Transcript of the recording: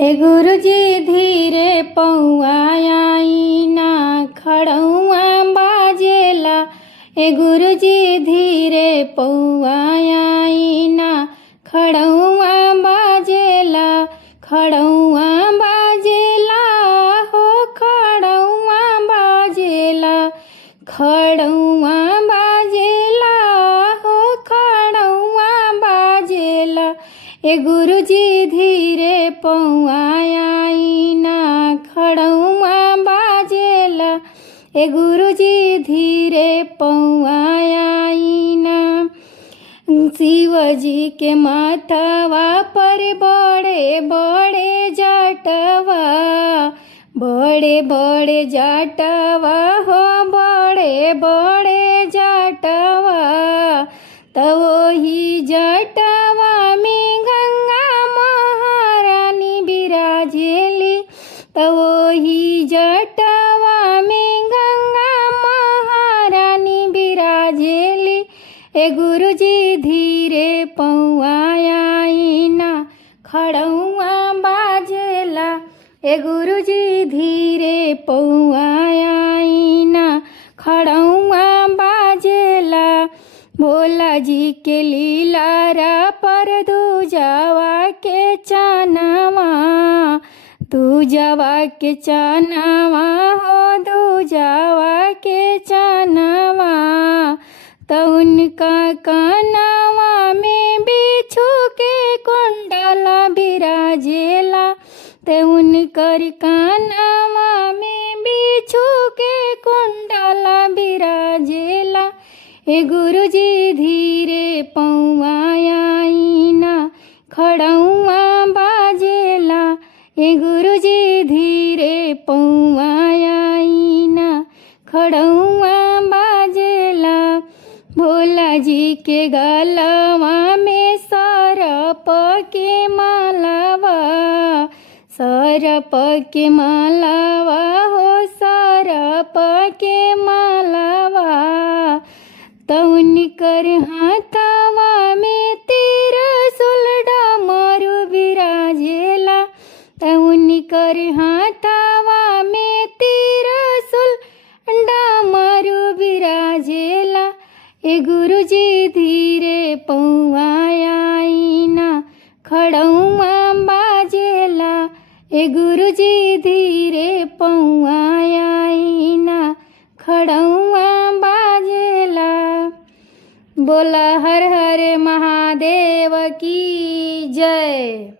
ए गुरुजी धीरे पौआ आई ना खड़ौआ बाजेला। ए गुरुजी धीरे पौआ आई ना खड़ौआ बाजेला। खड़ौआ बाजेला हो खड़ौआ बाजेला। खड़ौआ बाजेला हो खड़ौआ बाजेला। ए गुरुजी धीरे पौआ आई ना खड़ौआ बाजेला। ए गुरुजी धीरे पौआ आई ना। शिवजी के माथवा पर बड़े बड़े जटवा। बड़े बड़े जटवा हो बड़े बड़े जटवा। तो वही जटवा में गंगा महारानी विराजेली। तो वही जटवा में गंगा महारानी विराजेली। ए गुरुजी धीरे पौआ आई ना खड़ौआ बाजेला। ए गुरुजी धीरे पौआ आई ना खड़ौआ बाजेला। भोला जी के लीलारा पर दूजावा के चानवा। दूजावा के चानवा हो दूजावा के चानवा। तो उनका कानवा में बिच्छू के कुंडला विराजेला। ते उनकर कानवा में बिच्छू के कुंडला विराजेला। ए गुरुजी धीरे पौआ आई ना खड़ौआ बाजेला। ए गुरुजी धीरे पौआ आई ना खड़ौआ बाजेला। भोला जी के गलवा में सरप के मालावा। सरप के मालावा हो सरप के मालावा। तो उनकर हाथवा में त्रिशूल डमरू विराजेला। तो उनकर हाथवा में त्रिशूल डमरू विराजेला। ए गुरुजी धीरे पौआ आई ना खड़ौआ बाजेला। ए गुरुजी धीरे पौआ आई ना खड़ौआ बाजेला। बोला हर हर महादेव की जय।